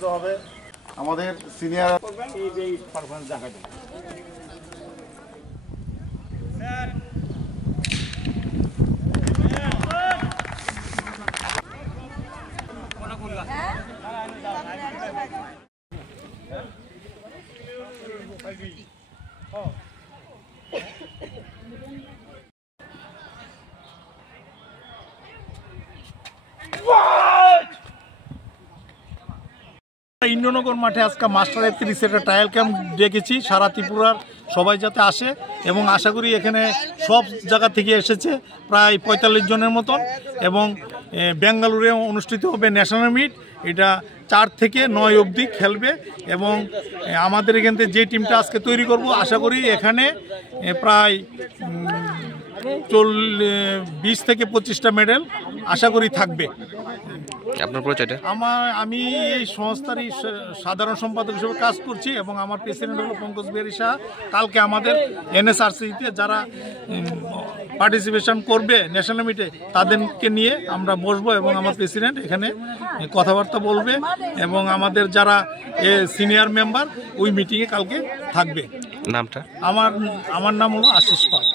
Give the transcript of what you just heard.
অনুষ্ঠিত হবে। আমাদের সিনিয়র পারফরমেন্স দেখাবে। ইন্দ্রনগর মাঠে আজকে মাস্টার F3 একটা ট্রায়াল ক্যাম্প ডেকেছি সারা ত্রিপুরার সবাই যাতে আসে, এবং আশা করি এখানে সব জায়গা থেকে এসেছে প্রায় 45 জনের মতন। এবং বেঙ্গালুরে অনুষ্ঠিত হবে ন্যাশনাল মিট, এটা 4 থেকে 9 অবধি খেলবে। এবং আমাদের এখান থেকে যে টিমটা আজকে তৈরি করব, আশা করি এখানে প্রায় 20 থেকে 25টা মেডেল আশা করি থাকবে। আপনার পরিচয়টা? আমি এই সংস্থারই সাধারণ সম্পাদক হিসেবে কাজ করছি, এবং আমার প্রেসিডেন্ট হলো পঙ্কজ বিহারী সাহা। কালকে আমাদের NSRC-তে যারা পার্টিসিপেশন করবে ন্যাশনাল মিটে তাদেরকে নিয়ে আমরা বসবো, এবং আমার প্রেসিডেন্ট এখানে কথাবার্তা বলবে, এবং আমাদের যারা সিনিয়র মেম্বার ওই মিটিংয়ে কালকে থাকবে। নামটা? আমার নাম হলো আশিস পাল।